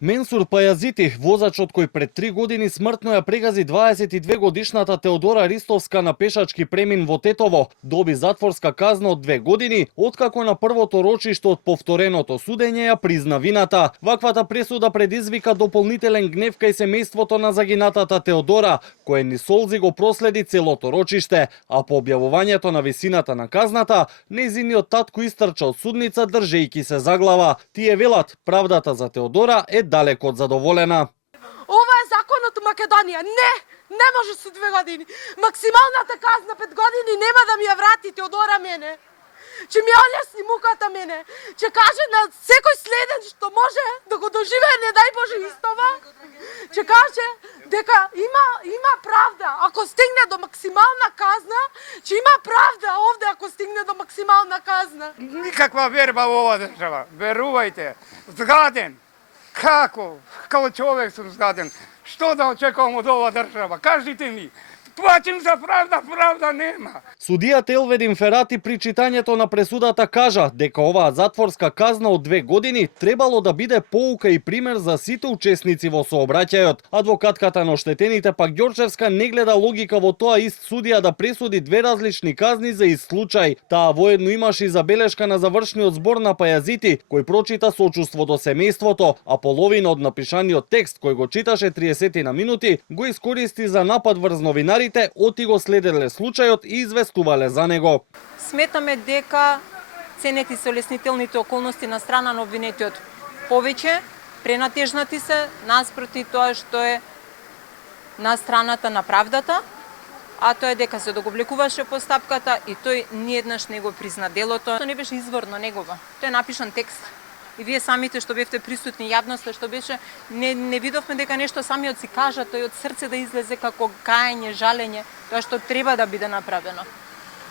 Менсур Пајазити, возачот кој пред 3 години смртно ја прегази 22 годишната Теодора Ристовска на пешачки премин во Тетово, доби затворска казна од 2 години, откако на првото рочиште од повтореното судење ја призна вината. Ваквата пресуда предизвика дополнителен гнев кај семејството на загинатата Теодора, кое ни солзи го проследи целото рочиште, а по објавувањето на висината на казната, нејзиниот татко истрча од судница држејќи се за глава. Тие велат, правдата за Теодора е далеко од задоволена. Ова е законот у Македонија. Не може со 2 години. Максималната казна 5 години нема да ми ја врати Теодора мене. Че ми олесни муката мене. Че каже на секој следен што може да го доживее, не дај Боже истова. Че каже дека има правда. Ако стигне до максимална казна, че има правда овде ако стигне до максимална казна. Никаква верба во ова држава. Верувајте. Згаден. Како? Као човек сум згаден. Што да очекувам од ова држава? Кажите ми. Плачем за правда, правда нема. Судијата Елведин Ферати при читањето на пресудата кажа дека оваа затворска казна од 2 години требало да биде поука и пример за сите учесници во сообраќајот. Адвокатката на оштетените пак Ѓорчевска не гледа логика во тоа ист судија да пресуди 2 различни казни за ист случај. Таа воедно имаше и забелешка на завршниот збор на Пајазити, кој прочита сочувство до семејството, а половина од напишаниот текст кој го читаше 30 на минути го искористи за напад врз новинари. Оти го следеле случајот и известувале за него. Сметаме дека ценети се олеснителните околности на страна на обвинетиот повеќе пренатежнати се наспроти тоа што е на страната на правдата, а тоа е дека се договлекуваше постапката и тој ниеднаш не го призна делото. Тоа не беше изворно негова. Тоа е напишан текст. И вие самите што бевте присутни, јавноста што беше, не видовме дека нешто самиот си кажа, тој од срце да излезе како каење, жалење, тоа што треба да биде направено.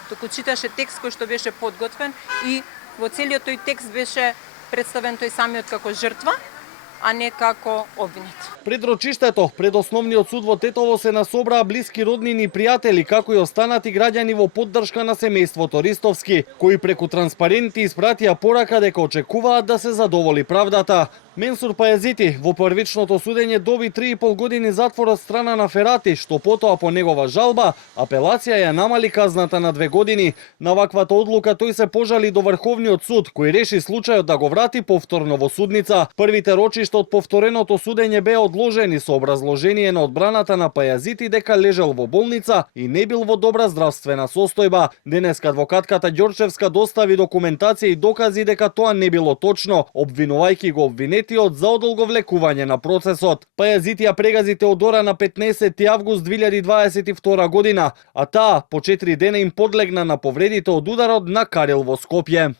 Току читаше текст кој што беше подготвен и во целиот тој текст беше представен тој самиот како жртва, а не како обвинет. Пред рочиштето, пред основниот суд во Тетово се насобраа блиски роднини и пријатели, како и останати граѓани во поддршка на семејството Ристовски, кои преку транспаренти испратија порака дека очекуваат да се задоволи правдата. Менсур Пајазити во првичното судење доби 3,5 години затвор од страна на Ферати, што потоа по негова жалба, апелација ја намали казната на 2 години. На ваквата одлука тој се пожали до Врховниот суд, кој реши случајот да го врати повторно во судница. Првите рочишта од повтореното судење беа одложени со образложение на одбраната на Пајазити дека лежал во болница и не бил во добра здравствена состојба. Денеска адвокатката Ѓорчевска достави документација и докази дека тоа не било точно, обвинувајќи го обвинетиот за одолговлекување на процесот. Пајазити ја прегази Теодора на 15 август 2022 година, а таа по 4 дена им подлегна на повредите од ударот на Карел во Скопје.